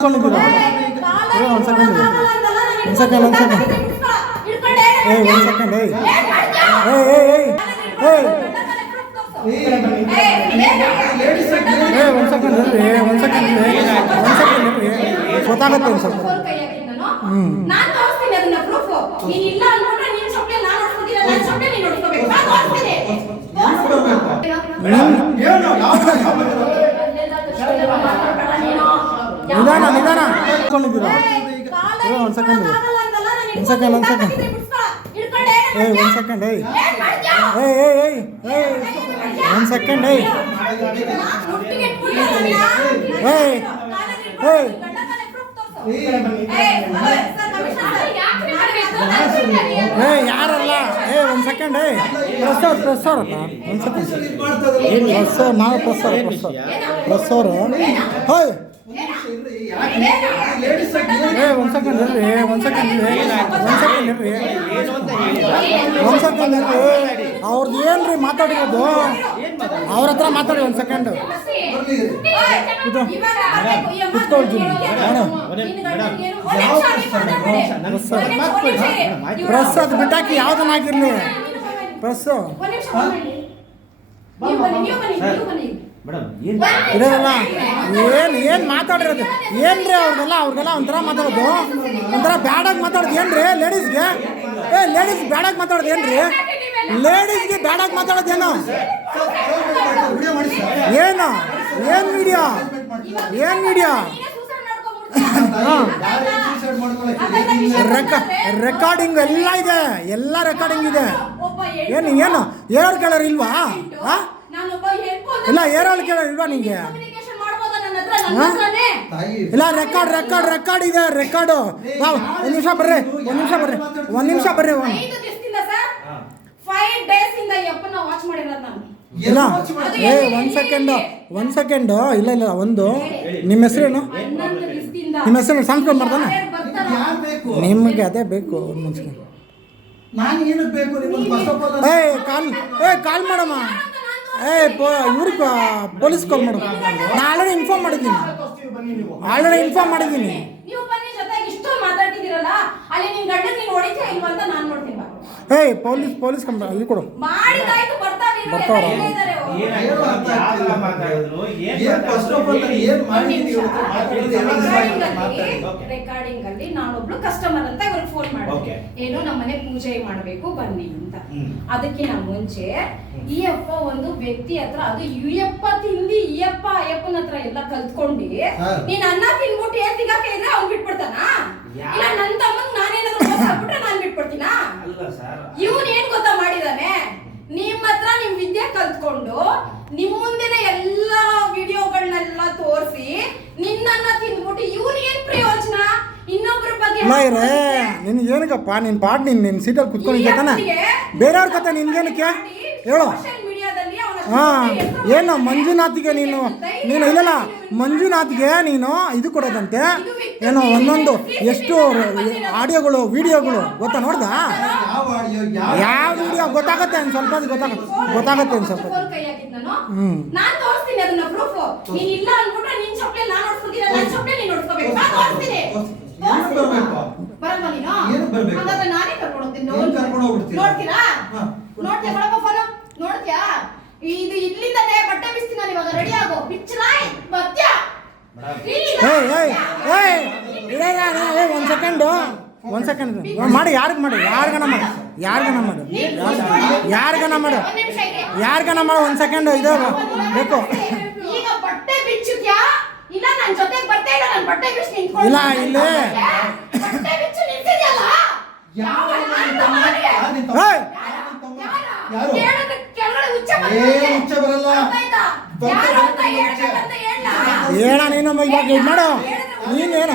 ಕೊಂಡಿದ್ದೀರಾ ಒಂದು ಸೆಕೆಂಡ್ ಒಂದು ಸೆಕೆಂಡ್ ಒಂದು ಸೆಕೆಂಡ್ ಒಂದು ಸೆಕೆಂಡ್ ಒಂದು ಸೆಕೆಂಡ್ ಇರ್ರಿ ಒಂದು ಸೆಕೆಂಡ್ ಗೊತ್ತಾಗುತ್ತೆ ಒಂದು ಸ್ವಲ್ಪ ನಿಧಾನ ನಿಧಾನ ಕೊಂಡಿದ್ದೀರಾ ಒಂದು ಸೆಕೆಂಡ್ ಒಂದು ಸೆಕೆಂಡ್ ಒಂದು ಸೆಕೆಂಡ್ ಒಂದು ಸೆಕೆಂಡ್ ಒಂದು ಸೆಕೆಂಡ್ ಯಾರಲ್ಲ ಒಂದು ಸೆಕೆಂಡ್ ಪ್ರೆಸ್ ಅವ್ರ ಒಂದು ಸೆಕೆಂಡ್ ಪ್ರೆಸ್ ನಾವು ಪ್ರೆಸ್ ಅವರು ಹೋಯ್ ಒಂದು ಸೆಕೆಂಡ್ ಇರ್ರಿ ಒಂದು ಸೆಕೆಂಡ್ ಇರ್ರಿ ಒಂದು ಸೆಕೆಂಡ್ ಇರ್ರಿ ಅವ್ರದ್ದು ಏನ್ರಿ ಮಾತಾಡಿರೋದು ಅವ್ರ ಹತ್ರ ಮಾತಾಡಿ ಒಂದು ಸೆಕೆಂಡ್ ಕುತ್ಕೊಳ್ತೀನಿ ಪ್ರೆಸ್ ಅದು ಬಿಟ್ಟಾಕಿ ಯಾವ್ದನ್ನ ಹಾಕಿರ್ಲಿ ಪ್ರೆಸ್ಸು ಇರೋದಲ್ಲ ಏನು ಮಾತಾಡಿರೋದು ಏನ್ರಿ ಅವ್ರಿಗೆಲ್ಲ ಒಂಥರ ಮಾತಾಡೋದು ಒಂಥರ ಬ್ಯಾಡಾಗಿ ಮಾತಾಡೋದು ಏನ್ರಿ ಲೇಡೀಸ್ಗೆ ಲೇಡೀಸ್ ಬ್ಯಾಡಾಗಿ ಮಾತಾಡೋದು ಏನ್ರಿ ಲೇಡೀಸ್ಗೆ ಬ್ಯಾಡಾಗಿ ಮಾತಾಡೋದು ಏನು ಮೀಡಿಯಾ ರೆಕಾರ್ಡಿಂಗ್ ಎಲ್ಲ ರೆಕಾರ್ಡಿಂಗ್ ಇದೆ ಏನು ಹೇಳೋರು ಕೇಳೋರು ಇಲ್ವಾ ಇಲ್ಲ ಏರೋಳು ಕೇಳೋ ಇಲ್ವಾ ನಿಂಗೆ ಇಲ್ಲ ರೆಕಾರ್ಡ್ ಇದೆ ರೆಕಾರ್ಡು ಒಂದು ನಿಮಿಷ ಬರ್ರಿ ಇಲ್ಲ ಒಂದು ಸೆಕೆಂಡು ಇಲ್ಲ ಒಂದು ನಿಮ್ಮ ಹೆಸರೇನು ಸಂಸ್ಕೃತ ಮಾಡ್ತಾನೆ ನಿಮಗೆ ಅದೇ ಬೇಕು ಒಂದು ಕಾಲ್ ಮಾಡಮ್ಮ ಇವ್ರಿಗೆ ಪೊಲೀಸ್ ಕಾಲ್ ಮಾಡು ನಾನು ಆಲ್ರೆಡಿ ಇನ್ಫಾರ್ಮ್ ಮಾಡಿದ್ದೀನಿ ಪೊಲೀಸ್ ಕಂಪ್ಲೇಂಟ್ ಅಲ್ಲಿ ಕೊಡು ಬರ್ತಾವ್ರ ರೆಕಾರ್ಡಿಂಗ್ ಅಲ್ಲಿ ನಾನೊಬ್ಳು ಕಸ್ಟಮರ್ ಅಂತ ಇವ್ರಿಗೆ ಫೋನ್ ಮಾಡಿದೆ ಏನೋ ನಮ್ಮನೆ ಪೂಜೆ ಮಾಡಬೇಕು ಬನ್ನಿ ಅಂತ ಅದಕ್ಕಿಂತ ಮುಂಚೆ ಈ ಅಪ್ಪ ಒಂದು ವ್ಯಕ್ತಿ ಹತ್ರ ಅದು ಯುಯಪ್ಪ ತಿಂದಿ ಈ ಅಪ್ಪ ಅಯ್ಯಪ್ಪನ ಹತ್ರ ಎಲ್ಲ ಕಲ್ತ್ಕೊಂಡು ನೀನ್ ಅನ್ನ ತಿನ್ಬಿಟ್ಟು ಏನ್ ತಿಗಾಕೆ ಇದ್ರೆ ಅವ್ನ್ ಬಿಟ್ಬಿಡ್ತಾನ ಇಲ್ಲ ನನ್ ತಮ್ಮಂಗ್ ನಾನೇನಾದ್ರು ಮೋಸ ಆಗ್ಬಿಟ್ರೆ ನಾನ್ ಬಿಟ್ಬಿಡ್ತೀನಾ ಇವ್ನ್ ಏನ್ ಗೊತ್ತಾ ಮಾಡಿದಾನೆ ನಿಮ್ ಹತ್ರ ನಿಮ್ ವಿದ್ಯೆ ಕಲ್ತ್ಕೊಂಡು ನಿಮ್ ಮುಂದಿನ ಎಲ್ಲಾ ವಿಡಿಯೋಗಳನ್ನೆಲ್ಲ ತೋರಿಸಿ ನಿನ್ನನ್ನ ತಿಂದ್ಬಿಟ್ಟು ಇವ್ನ್ ಏನ್ ಪ್ರಯೋಜನ ಇನ್ನೊಬ್ರ ಬಗ್ಗೆ ನಿನ್ಗೆ ಏನಕ್ಕಪ್ಪ ನಿನ್ ಪಾಟ್ ನಿನ್ ಸೀಟಲ್ಲಿ ಕುತ್ಕೊಂಡಿದ್ದೆ ತಾನೆ ಬೇರೆಯವ್ರ ಕತೆ ನಿನ್ಗೇನಕ್ಕೆ ಹೇಳು ಏನು ಮಂಜುನಾಥ್ಗೆ ನೀನು ಇಲ್ಲಲ್ಲ ಮಂಜುನಾಥ್ಗೆ ನೀನು ಇದು ಕೊಡೋದಂತೆ ಏನೋ ಒಂದೊಂದು ಎಷ್ಟು ಆಡಿಯೋಗಳು ವಿಡಿಯೋಗಳು ಗೊತ್ತಾ ನೋಡ್ದಾ ಯಾವ ವಿಡಿಯೋ ಗೊತ್ತಾಗತ್ತೆ ಒಂದು ಸ್ವಲ್ಪ ಗೊತ್ತಾಗತ್ತೆ ಒಂದು ಸ್ವಲ್ಪ ನೋಡ್ತೀಯಾ ಇದು ಇಲ್ಲಿಂದನೇ ಬಟ್ಟೆ ಬಿಸ್ತೀನಿ ನಾನು ಇವಾಗ ರೆಡಿ ಆಗೋ ಬಿಚ್ಚಲಾಯ್ ಬರ್ತ್ಯಾ ಒಂದು ಸೆಕೆಂಡ್ ಮಾಡಿ ಯಾರಿಗನ ಮಾಡು ಒಂದು ಸೆಕೆಂಡ್ ಇದು ಬೇಕು ಈಗ ಬಟ್ಟೆ ಬಿಚ್ಚುತ್ಯಾ ಇಲ್ಲ ನನ್ನ ಜೊತೆಗೆ ಬರ್ತಾ ಇಲ್ಲ ನಾನು ಬಟ್ಟೆ ಬಿಚ್ಚಿ ನಿಂತ್ಕೊಂಡು ಇಲ್ಲ ಇಲ್ಲೇ ಬಟ್ಟೆ ಬಿಚ್ಚಿ ನಿಂತಿದ್ಯಲ್ಲ ಯಾವ ಯಾರು ಕೆಳಗಡೆ ಹುಚ್ಚ ಬರಲ್ಲ ಏನ ನೀನು ಇವಾಗ ಇದು ಮಾಡು ನೀನೇನು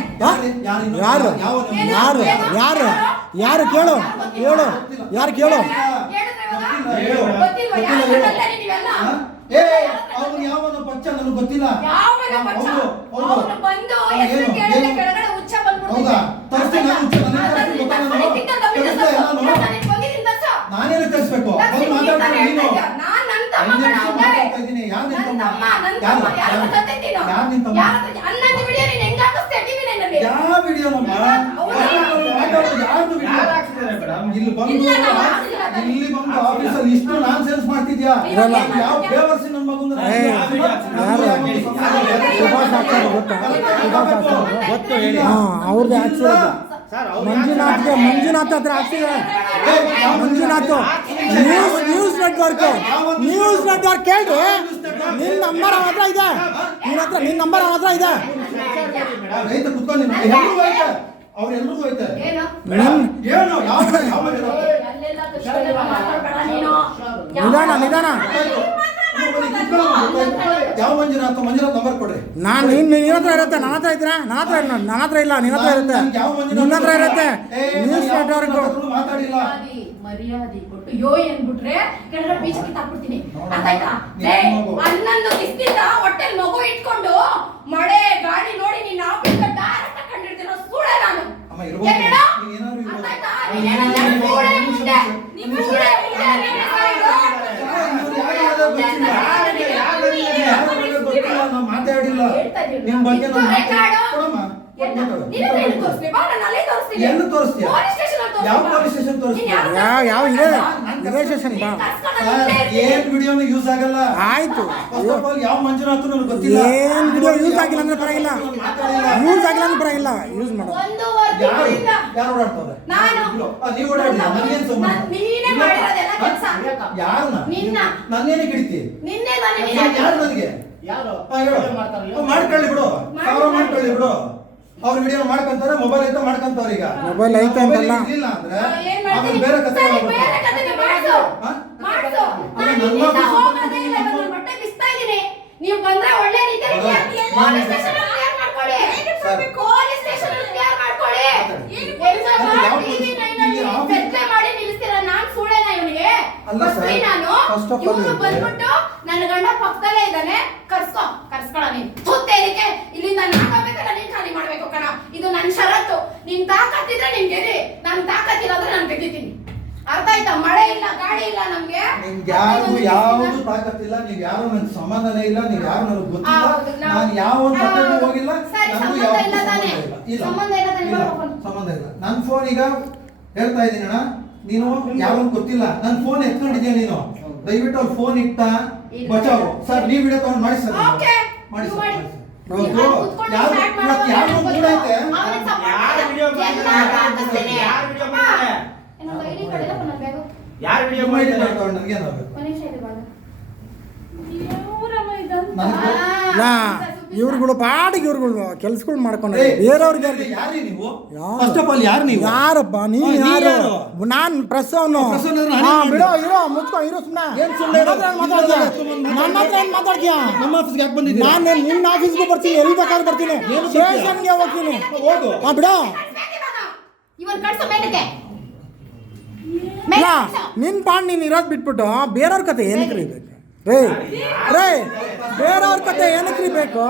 ಯಾರು ಕೇಳು ಯಾವನ ಪಚ್ಚ ನನಗೆ ಗೊತ್ತಿಲ್ಲ ನಾನೇನು ತರಿಸ್ಬೇಕು ನನ್ನ ತಮ್ಮ ಇಲ್ಲಿ ಬಂದು ಇಲ್ಲ, ನಾವು ಆಗ್ತಿಲ್ಲ ತಾನೇ. ಇಲ್ಲಿ ಬಂದು ಆಫೀಸಲ್ಲಿ ಇಷ್ಟು ನಾನ್ ಸೆನ್ಸ್ ಮಾಡ್ತಿದ್ಯಾ ಇರಲ್ಲ. ಯಾವ ಬೇವರ್ಸಿ ನನ್ನ ಮಗನ ಸುಭಾಷ್ ಆಚಾರ್ಯ ಗೊತ್ತಾ? ಸುಭಾಷ್ ಆಚಾರ್ಯ ಗೊತ್ತು ಹೇಳಿ. ಅವ್ರದ್ದು ಹಾಕ್ಸಿರೋದು ಸರ್ ಅವ್ರು ಮಂಜುನಾಥ್ ಹತ್ರ ಹಾಕ್ಸಿದ್ದಾರೆ. ಮಂಜುನಾಥ್ ನ್ಯೂಸ್ ನೆಟ್ವರ್ಕ್ ಕೇಳ್ರಿ. ನಿನ್ ನಂಬರ್ ಅವನ ಹತ್ರ ಇದೆ. ನಿನ್ ನಂಬರ್ ಅವನ ಹತ್ರ ಇದೆ. ರೈತ ಕುತ್ಕೊಂಡು ಎಲ್ರಿಗೂ ಐತೆ ಅವ್ರೆಲ್ರಿಗೂ ಐತೆ ಏನು? ಏನು ಯಾವ ಅಲ್ಲೆಲ್ಲ ಕೃಷ್ಣ ಮಾತಾಡ್ಬೇಡ ನೀನು. ನಿಧಾನ ಯಾವ ಮಂಜುನಾಥ್ ನಂಬರ್ ಕೊಡ್ರಿ. ನಾನು ನಿನ್ನ ಹತ್ರ ಇರುತ್ತೆ. ನನ್ನ ಹತ್ರ ಇದ್ರೆ ನನ್ನ ಹತ್ರ ಇಲ್ಲ. ನಿನ್ನ ಹತ್ರ ಇರುತ್ತೆ. ನಿನ್ನ ಹತ್ರ ಇರುತ್ತೆ. ನ್ಯೂಸ್ ನೆಟ್ವರ್ಕ್ ಮಾತಾಡಿಲ್ಲ. ಮರ್ಯಾದೆ ಕೊಟ್ಟು ಯೋ ಏನ್ಬಿಟ್ರೆ ಕೆಳಗಡೆ ಬೀಚಕ್ಕೆ ತಾಕ್ಬಿಡ್ತೀನಿ. ಅರ್ಥ ಆಯ್ತಾ? 11 ದಿವಸದಿಂದ ಹೊಟ್ಟೆಲ್ ಮಗು ಇಟ್ಕೊಂಡು ಮಳೆ ಗಾಳಿ ನೋಡಿ ನೀನ್ ಆಫೀಸ್ ಡೈರೆಕ್ಟ್ ಕಂಡಿರ್ತೀರೋ ಸೂಳೆ ನಾನು. ಅಮ್ಮ ಇರ್ಬೋದು. ಏನ್ ಹೇಳು? ನೀನ್ ಏನಾದ್ರು ಇರ್ಬೋದು. ಅರ್ಥ ಆಯ್ತಾ? ನೀನ್ ಏನಂದ್ರೆ ಸೂಳೆ ಮುಂದೆ. ನೀನ್ ಸೂಳೆ ಮುಂದೆ ನೀನ್ ಮಾತಾಡಿಲ್ಲ ನಿಮ್ ಬಗ್ಗೆ ಎಲ್ಲಿ ತೋರಿಸ್ತೀಯ? ಯಾವ ಪೊಲೀಸ್ ಸ್ಟೇಷನ್ ತೋರಿಸ್ತೀಯ? ಯಾವ ಇದೆ ಸ್ಟೇಷನ್ ಬಾ. ಏನ್ ವಿಡಿಯೋನು ಯೂಸ್ ಆಗಲ್ಲ. ಆಯ್ತು. ಯಾವ ಮಂಜುನಾಥ್ ನನಗೆ ಗೊತ್ತಿಲ್ಲ. ಏನ್ ವಿಡಿಯೋ ಯೂಸ್ ಆಗಿಲ್ಲ ಅಂದ್ರೆ ಪರವಾಗಿಲ್ಲ. ಯೂಸ್ ಆಗಿಲ್ಲ ಅಂದ್ರೆ ಪರವಾಗಿಲ್ಲ. ಯೂಸ್ ಮಾಡೋದು ಯಾರು ಓಡಾಡ್ತವ್ರೆ? ನೀವು ಓಡಾಡಿ ನನ್ಗೇನ್ ಸಂಬಂಧ? ಯಾರನ್ನ ನನ್ನೇನೆ ಕಿಡಿತಿ? ಯಾರು ನನಗೆ ಮಾಡ್ಕೊಳ್ಳಿ ಬಿಡು. ಸಾವಿರ ಮಾಡ್ಕೊಳ್ಳಿ ಬಿಡು. ಅವ್ರ ವಿಡಿಯೋ ಮಾಡ್ಕೊಂತಾರೆ. ಮೊಬೈಲ್ ಐತೆ ಮಾಡ್ಕೊಂತವ್ರ. ಈಗ ಮೊಬೈಲ್ ಐತೆ ಅಂತಲ್ಲ. ಇಲ್ಲ ಅಂದ್ರೆ ಆಮೇಲೆ ಬೇರೆ ಕಥೆ ನೀವು ಬಂದ್ರೆ ಒಳ್ಳೆ ರೀತಿಯಲ್ಲಿ ಪೊಲೀಸ್ ಸ್ಟೇಷನ್ ಕ್ಲಿಯರ್ ಮಾಡ್ಕೊಳ್ಳಿ. ಪೊಲೀಸ್ ಸ್ಟೇಷನ್ ಕ್ಲಿಯರ್ ಮಾಡ್ಕೊಳ್ಳಿ. ಬೆತ್ತಲೆ ಮಾಡಿ ನಿಲ್ಲಿಸ್ತೀರ. ನಾನ್ ಸುಳ್ಳೇನ ಇವನಿಗೆ? ನಾನು ಬಂದ್ಬಿಟ್ಟು ನನ್ನ ಗಂಡ ಪಕ್ಕದಲ್ಲೇ ಇದ್ದಾನೆ. ಕರ್ಸ್ಕೊಳ ನೀನ್ ತುತ್ತೇರಿಕೆ ಇಲ್ಲಿಂದ ನಾನು ಹೋಗ್ಬೇಕಲ್ಲ. ನೀನ್ ಖಾಲಿ ಮಾಡ್ಬೇಕು ಕಣ. ಇದು ನನ್ನ ಷರತ್ತು. ನಿನ್ ತಾಕತ್ತಿದ್ರೆ ನಿನ್ ಗೆದಿ. ನನ್ ತಾಕತ್ತಿರೋದ್ರೆ ನಾನು ತೆಗಿತೀನಿ. ಅರ್ಥ ಆಯ್ತಾ? ಮಳೆ ಇಲ್ಲ ಗಾಳಿ ಇಲ್ಲ ನಮ್ಗೆ. ನಿಮ್ಗೆ ಯಾವ್ದು ತಾಕತ್ತಿಲ್ಲ. ನೀವ್ ಯಾರು ನನ್ ಸಂಬಂಧನೇ ಇಲ್ಲ. ನೀವ್ ಯಾರು ನನಗೆ ಗೊತ್ತಿಲ್ಲ. ನಾನು ಯಾವ ಒಂದು ತಪ್ಪು ಹೋಗಿಲ್ಲ. ನನಗೂ ಯಾವ ಸಂಬಂಧ ಇಲ್ಲ. ನನ್ನ ಫೋನ್ ಈಗ ಹೇಳ್ತಾ ಇದ್ದೀನಿ ಅಣ್ಣ. ನೀನು ಯಾವನ್ ಗೊತ್ತಿಲ್ಲ. ನನ್ನ ಫೋನ್ ಎತ್ಕೊಂಡಿದ್ಯಾ ನೀನು? ದಯವಿಟ್ಟು ಅವ್ರ ಫೋನ್ ಇಟ್ಟ ಬಚಾವು. ಸರ್ ನೀವ್ ವಿಡಿಯೋ ತಗೊಂಡು ಮಾಡಿ ಸರ್. ಮಾಡಿ ಸರ್. ಯಾರು ಕೂಡ ಐತೆ. ಯಾರು ವಿಡಿಯೋ ಇವ್ರುಗಳು ಪಾಡಿಗೆ ಇವ್ರುಗಳು ಕೆಲ್ಸಗಳು ಮಾಡ್ಕೊಂಡು ಬೇರೆಯವ್ರಿಗೆ ಯಾರು ನೀವು? ಫಸ್ಟ್ ಆಫ್ ಆಲ್ ಯಾರು ನೀವು? ಯಾರಪ್ಪ ನೀನು? ಯಾರು? ನಾನ್ ಪ್ರೆಸ್ ಅವನು. ಬಿಡೋ ಇರೋ ಮುಚ್ಕೊ ಇರೋ ಸುಮ್ಮನೆ ನನ್ನ ಹತ್ರ ಏನ್ ಮಾತಾಡ್ತೀಯ? ನಮ್ಮ ಆಫೀಸ್ಗೆ ಯಾಕೆ ಬಂದಿದ್ದೀರಾ? ನಾನು ನಿನ್ನ ಆಫೀಸ್ಗೆ ಬರ್ತೀನಿ. ಎಲ್ಲಿ ಬೇಕಾದ್ರೂ ಬರ್ತೀನಿ. ಸ್ಟೇಷನ್ಗೆ ಹೋಗ್ತೀನಿ. ಹೋಗು. ಬಿಡೋ. ಇವನ್ ಕಳ್ಸೋ ಮೇಲಕ್ಕೆ. ನಿನ್ ಪಾಡ್ ನೀನ್ ಇರೋದ್ ಬಿಟ್ಬಿಟ್ಟು ಬೇರೆಯವ್ರ ಕತೆ ಏನಕ್ಕೆ ಬೇಕು? ರೇ ಬೇರೆಯವ್ರ ಕತೆ ಏನಕ್ಕೆ ಬೇಕು?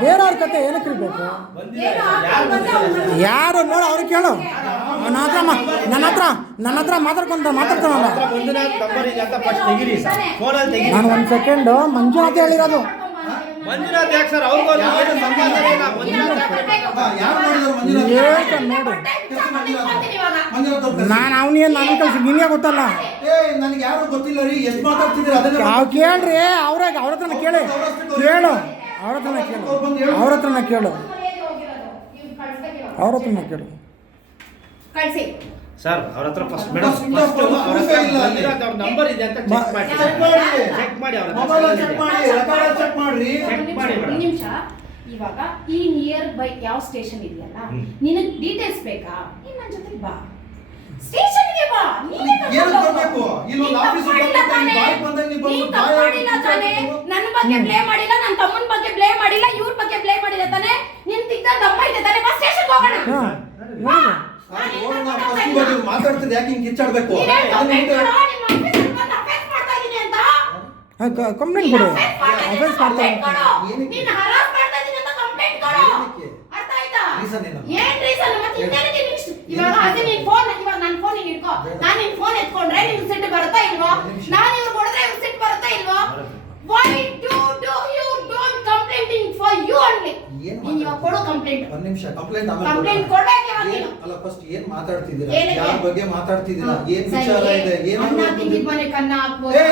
ಬೇರೆಯವ್ರ ಕತೆ ಏನಕ್ಕೆ ಬೇಕು? ಯಾರು ನೋಡು ಅವ್ರಿಗೆ ಕೇಳು. ನನ್ನ ಹತ್ರ ಮಾತಾಡ್ತಾನಲ್ಲ. ನಾನು ಒಂದು ಸೆಕೆಂಡು ಮಂಜುನಾಥ್ ಹೇಳಿರೋದು. ಮಂಜುನಾಥ್ ಯಾಕೆ ಸರ್? ಅವ್ರಿಗೂ ಸಂಬಂಧನೇ ಇಲ್ಲ. ಯಾರು ಮಾಡಿದ್ರು ಮಂಜುನಾಥ್? ನಾನು ಅವನಿಗೆ ನಾನು ಕಳ್ಸಿ ನಿನಗೆ ಗೊತ್ತಲ್ಲ. ನನಗೆ ಯಾರು ಗೊತ್ತಿಲ್ಲ ರೀ. ಎಷ್ಟು ಮಾತಾಡ್ತಿದ್ದೀರಿ ಅದನ್ನ ನಾವು ಕೇಳ್ರಿ. ಅವ್ರ ಹತ್ರನ ಕೇಳಿ. ಅವ್ರ ಹತ್ರನ ಕೇಳು. ಕಳ್ಸಿ ಸರ್ ಅವ್ರ ಹತ್ರ ಫಸ್ಟ್ ಮೇಡಮ್ ಅವ್ರ ನಂಬರ್ ಇದೆ ಅಂತ ಚೆಕ್ ಮಾಡಿ ಚೆಕ್ ಮಾಡ್ರಿ. ನಿಮಿಷ. ಇವಾಗ ಈ ನಿಯರ್ ಬೈ ಯಾವ ಸ್ಟೇಷನ್ ಇದೆಯಲ್ಲ, ನಿನಗೆ ಡೀಟೇಲ್ಸ್ ಬೇಕಾ? ನೀನ್ ನನ್ನ ಜೊತೆ ಬಾ, ಸ್ಟೇಷನ್ಗೆ ಬಾ. ನನ್ನ ಬಗ್ಗೆ ಬ್ಲೇಮ್ ಮಾಡಿಲ್ಲ, ನನ್ನ ತಮ್ಮನ ಬಗ್ಗೆ ಬ್ಲೇಮ್ ಮಾಡಿಲ್ಲ, ಇವ್ರ ಬಗ್ಗೆ ಬ್ಲೇಮ್ ಮಾಡಿಲ್ಲ ತಾನೆ. ನಿನ್ ತಿಕ್ಕ ದಮ್ಮ ಇದೆ ತಾನೆ. ಬಾ ಸ್ಟೇಷನ್ಗೆ ಹೋಗೋಣ. ಮಾತಾಡ್ತಿದ್ದೆ ಯಾಕೆ ಹಿಂಗೆ ಕಿಚ್ಚಾಡ್ಬೇಕು? ಕಂಪ್ಲೇಂಟ್ ಕೊಡು. ಅಫೆನ್ಸ್ ಮಾಡ್ತಾರೆ. ನೀನು ಹರಾಸ್ ಮಾಡ್ತಾ ಇದೀನಿ ಅಂತ ಕಂಪ್ಲೇಂಟ್ ಕೊಡು. ಅರ್ಥ ಆಯ್ತಾ? ಏನ್ ರೀಸನ್? ಮತ್ತೆ ಇನ್ನೇನಕ್ಕೆ ನೆಕ್ಸ್ಟ್? ಇವಾಗ ಅದೇ ನೀನ್ ಫೋನ್, ಇವಾಗ ನನ್ನ ಫೋನ್ ಹಿಂಗ್ ಇಟ್ಕೋ. ನಾನು ನಿನ್ ಫೋನ್ ಎತ್ಕೊಂಡ್ರೆ ನಿಮ್ಗೆ ಸಿಟ್ಟು ಬರುತ್ತಾ ಇಲ್ವಾ? ನಾನು ಇವ್ರು ಕೊಡಿದ್ರೆ ಇವ್ರು ಸಿಟ್ಟು ಬರುತ್ತಾ ಇಲ್ವಾ? Why do you don't complaining for you only? ಏನ್ ನೀನ್ ಇವಾಗ ಕೊಡು ಕಂಪ್ಲೇಂಟ್. ಒಂದ್ ನಿಮಿಷ ಕಂಪ್ಲೇಂಟ್ ಕಂಪ್ಲೇಂಟ್ ಕೊಡ್ಬೇಕು ಇವಾಗ ನೀನು. ಅಲ್ಲ ಫಸ್ಟ್ ಏನ್ ಮಾತಾಡ್ತಿದ್ದೀರಾ? ಏನಕ್ಕೆ? ಯಾರ ಬಗ್ಗೆ ಮಾತಾಡ್ತಿದ್ದೀರಾ? ಏನ್ ಸರಿ, ವಿಚಾರ ಇದೆ? ಅನ್ನ ತಿಂದಿದ್ ಏನಾದ್ರು ಮನೆ ಕನ್ನ ಹಾಕ್ಬೋದಾ?